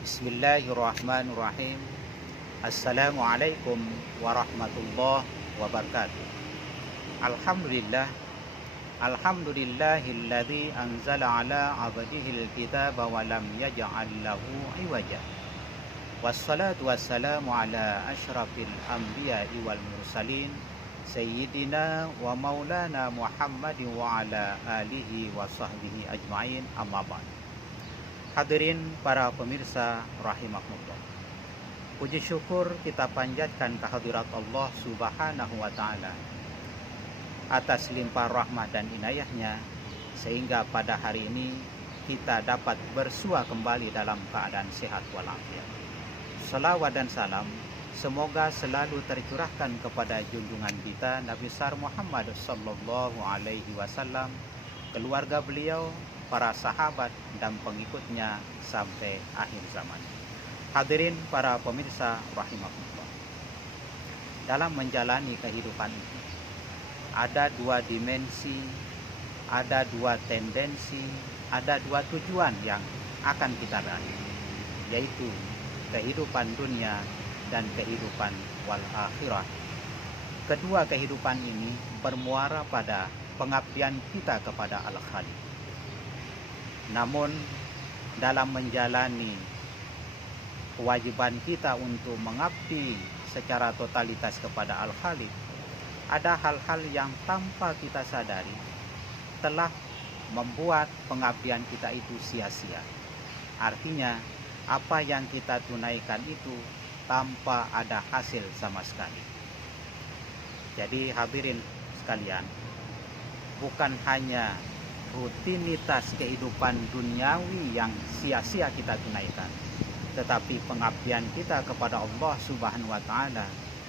Bismillahirrahmanirrahim. Assalamualaikum warahmatullahi wabarakatuh. Alhamdulillah. Alhamdulillahilladzi anzala ala abdihil kitaba wa lam yaj'al lahu iwaja. Wassalatu wassalamu ala asyrafil anbiya'i wal mursalin Sayyidina wa maulana Muhammadin wa ala alihi wa sahbihi ajma'in, amma ba'd. Hadirin para pemirsa rahimakumullah. Puji syukur kita panjatkan kehadirat Allah Subhanahu wa taala atas limpah rahmat dan inayahnya, sehingga pada hari ini kita dapat bersua kembali dalam keadaan sehat walafiat. Salawat dan salam semoga selalu tercurahkan kepada junjungan kita Nabi besar Muhammad sallallahu alaihi wasallam, keluarga beliau, para sahabat dan pengikutnya sampai akhir zaman. Hadirin para pemirsa rahimakumullah. Dalam menjalani kehidupan ini ada dua dimensi, ada dua tendensi, ada dua tujuan yang akan kita raih, yaitu kehidupan dunia dan kehidupan wal akhirah. Kedua kehidupan ini bermuara pada pengabdian kita kepada Al-Khaliq. Namun dalam menjalani kewajiban kita untuk mengabdi secara totalitas kepada Al-Khaliq, ada hal-hal yang tanpa kita sadari telah membuat pengabdian kita itu sia-sia. Artinya apa yang kita tunaikan itu tanpa ada hasil sama sekali. Jadi hadirin sekalian, bukan hanya rutinitas kehidupan duniawi yang sia-sia kita tunaikan, tetapi pengabdian kita kepada Allah Subhanahu wa taala,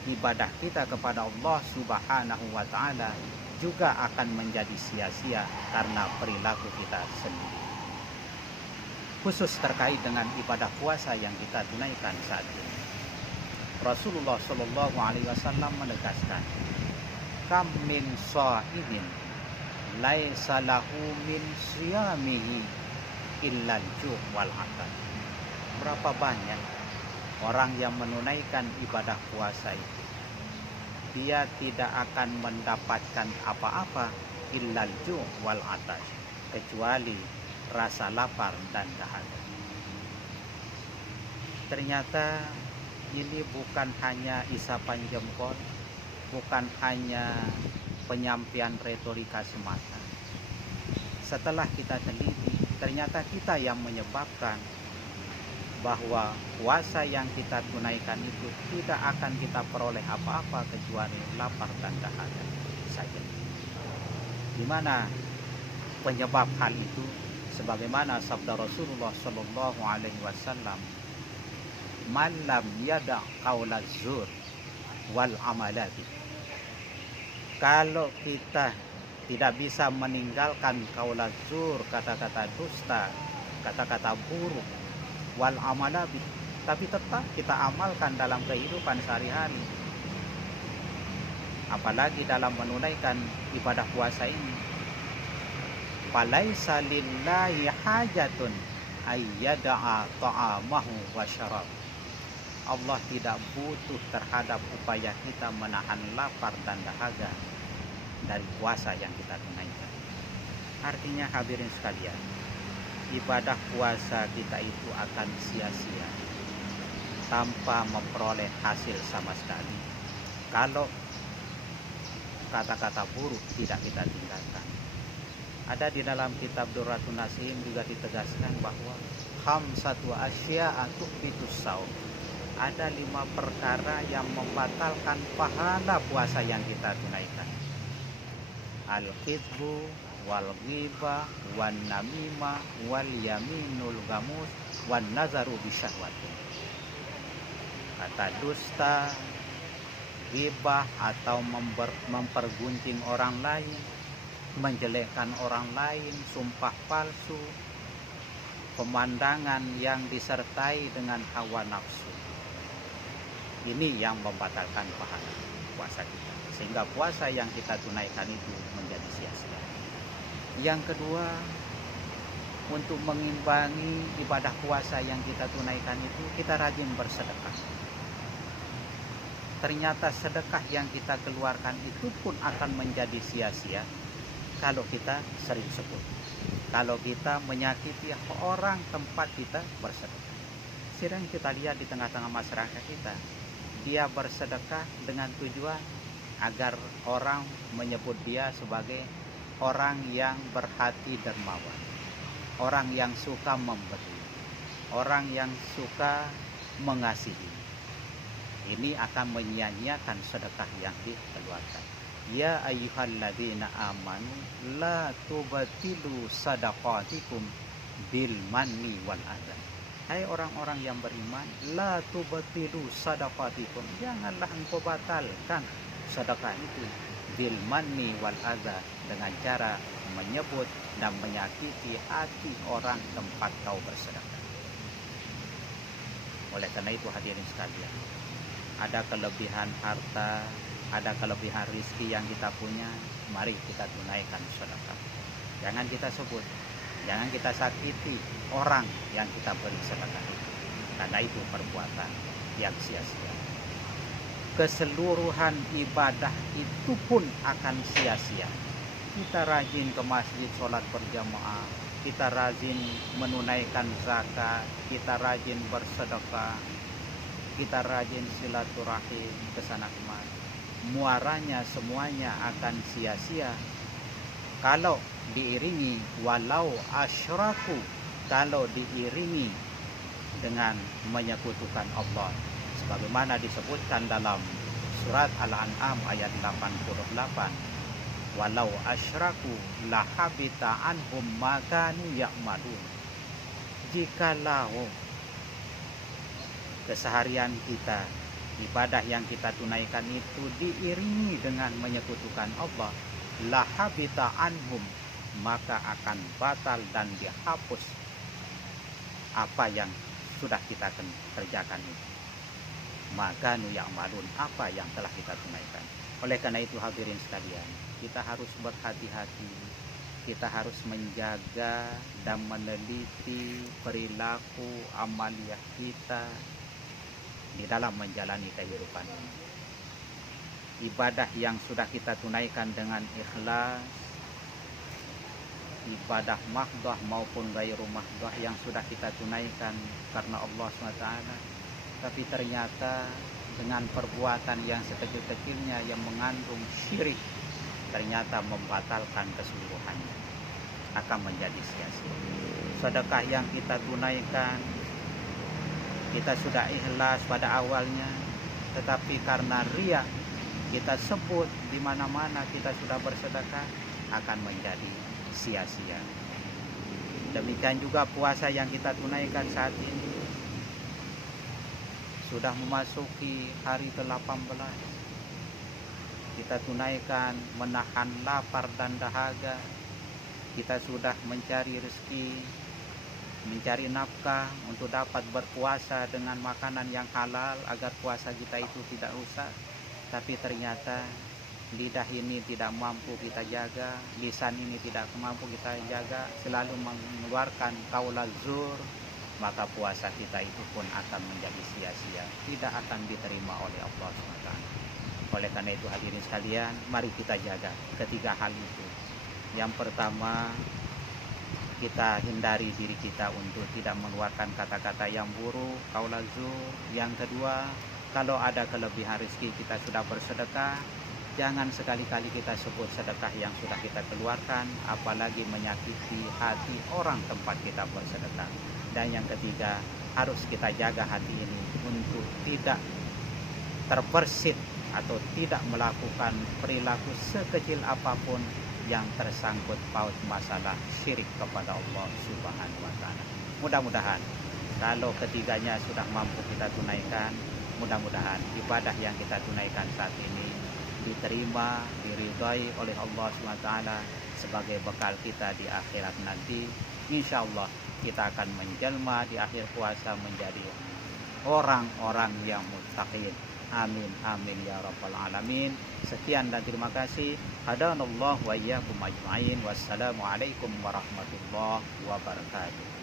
ibadah kita kepada Allah Subhanahu wa taala juga akan menjadi sia-sia karena perilaku kita sendiri. Khusus terkait dengan ibadah puasa yang kita tunaikan saat ini, Rasulullah Shallallahu alaihi wasallam menegaskan, kam min shaimin laisa lahu min siyamihi illal ju' wal atal. Berapa banyak orang yang menunaikan ibadah puasa itu, dia tidak akan mendapatkan apa-apa illal ju' wal atal, kecuali rasa lapar dan dahaga. Ternyata ini bukan hanya isapan jempol, bukan hanya penyampaian retorika semata. Setelah kita teliti, ternyata kita yang menyebabkan bahwa puasa yang kita tunaikan itu tidak akan kita peroleh apa-apa kecuali lapar dan dahaga saja. Di mana penyebab hal itu? Sebagaimana sabda Rasulullah Shallallahu alaihi wasallam, "Man lam yada' qaulaz zur wal amalati." Kalau kita tidak bisa meninggalkan qaulaz zur, kata-kata dusta, kata-kata buruk, wal amalabi, tapi tetap kita amalkan dalam kehidupan sehari-hari, apalagi dalam menunaikan ibadah puasa ini, falaisa lillahi hajatun ayyada'a ta'amahu wa syarab. Allah tidak butuh terhadap upaya kita menahan lapar dan dahaga dari puasa yang kita tunaikan. Artinya hadirin sekalian, ibadah puasa kita itu akan sia-sia tanpa memperoleh hasil sama sekali kalau kata-kata buruk tidak kita tinggalkan. Ada di dalam kitab Durratun Nasim juga ditegaskan bahwa khamsatu asya'a tuhbitus shaum. Ada 5 perkara yang membatalkan pahala puasa yang kita tunaikan. Al-khidbu wal ghibah wan namimah wal yaminul gamus wan nazaru bisyahwatin. Kata dusta, ghibah atau mempergunjing orang lain, menjelekkan orang lain, sumpah palsu, pemandangan yang disertai dengan hawa nafsu. Ini yang membatalkan pahala puasa kita, sehingga puasa yang kita tunaikan itu menjadi sia-sia. Yang kedua, untuk mengimbangi ibadah puasa yang kita tunaikan itu, kita rajin bersedekah. Ternyata sedekah yang kita keluarkan itu pun akan menjadi sia-sia kalau kita sering sebut. Kalau kita menyakiti orang tempat kita bersedekah. Sering kita lihat di tengah-tengah masyarakat kita, dia bersedekah dengan tujuan agar orang menyebut dia sebagai orang yang berhati dermawan, orang yang suka memberi, orang yang suka mengasihi. Ini akan menyia-nyiakan sedekah yang dikeluarkan. Ya ayyuhalladzina amanu la tubatilu sadaqatikum bil manni wal adha. Hai orang-orang yang beriman, la tubatilu sadaqatikum, janganlah engkau batalkan sedekah itu bil manni wal adha, dengan cara menyebut dan menyakiti hati orang tempat kau bersedekah. Oleh karena itu hadirin sekalian, ada kelebihan harta, ada kelebihan rizki yang kita punya, mari kita tunaikan sedekah. Jangan kita sebut, jangan kita sakiti orang yang kita beri sedekah itu, karena itu perbuatan yang sia-sia. Keseluruhan ibadah itu pun akan sia-sia. Kita rajin ke masjid sholat berjamaah, kita rajin menunaikan zakat, kita rajin bersedekah, kita rajin silaturahim ke sana kemari, muaranya semuanya akan sia-sia kalau diiringi walau asyraku, kalau diiringi dengan menyekutukan Allah, sebagaimana disebutkan dalam surat Al-An'am ayat 88, walau asyraku lahabita anhum ma kanu ya'malun. Jikalau keseharian kita, ibadah yang kita tunaikan itu diiringi dengan menyekutukan Allah, lahabita anhum, maka akan batal dan dihapus apa yang sudah kita kerjakan itu. Maka ya'malun, apa yang telah kita tunaikan. Oleh karena itu hadirin sekalian, kita harus berhati-hati, kita harus menjaga dan meneliti perilaku amaliyah kita di dalam menjalani kehidupan ini. Ibadah yang sudah kita tunaikan dengan ikhlas, ibadah mahdoh maupun gairu mahdoh yang sudah kita tunaikan karena Allah SWT, tapi ternyata dengan perbuatan yang sekecil-kecilnya yang mengandung syirik, ternyata membatalkan keseluruhannya, akan menjadi sia-sia. Sedekah yang kita tunaikan, kita sudah ikhlas pada awalnya, tetapi karena riya, kita sebut di mana-mana kita sudah bersedekah, akan menjadi sia-sia. Demikian juga puasa yang kita tunaikan saat ini, sudah memasuki hari ke-18. Kita tunaikan menahan lapar dan dahaga. Kita sudah mencari rezeki, mencari nafkah untuk dapat berpuasa dengan makanan yang halal agar puasa kita itu tidak rusak. Tapi ternyata lidah ini tidak mampu kita jaga, lisan ini tidak mampu kita jaga, selalu mengeluarkan qaulaz zur, maka puasa kita itu pun akan menjadi sia-sia, tidak akan diterima oleh Allah SWT. Oleh karena itu hadirin sekalian, mari kita jaga ketiga hal itu. Yang pertama, kita hindari diri kita untuk tidak mengeluarkan kata-kata yang buruk, qaulaz zur. Yang kedua, kalau ada kelebihan rezeki kita sudah bersedekah, jangan sekali-kali kita sebut sedekah yang sudah kita keluarkan, apalagi menyakiti hati orang tempat kita bersedekah. Dan yang ketiga, harus kita jaga hati ini untuk tidak terbersit atau tidak melakukan perilaku sekecil apapun yang tersangkut paut masalah syirik kepada Allah Subhanahu wa Ta'ala. Mudah-mudahan kalau ketiganya sudah mampu kita tunaikan, mudah-mudahan ibadah yang kita tunaikan saat ini diterima, diridhai oleh Allah SWT sebagai bekal kita di akhirat nanti. Insya Allah kita akan menjelma di akhir puasa menjadi orang-orang yang muttaqin, Amin amin ya rabbal alamin. Sekian dan terima kasih. Hadanallahu wa iyyakum ajmain. Wassalamualaikum warahmatullahi wabarakatuh.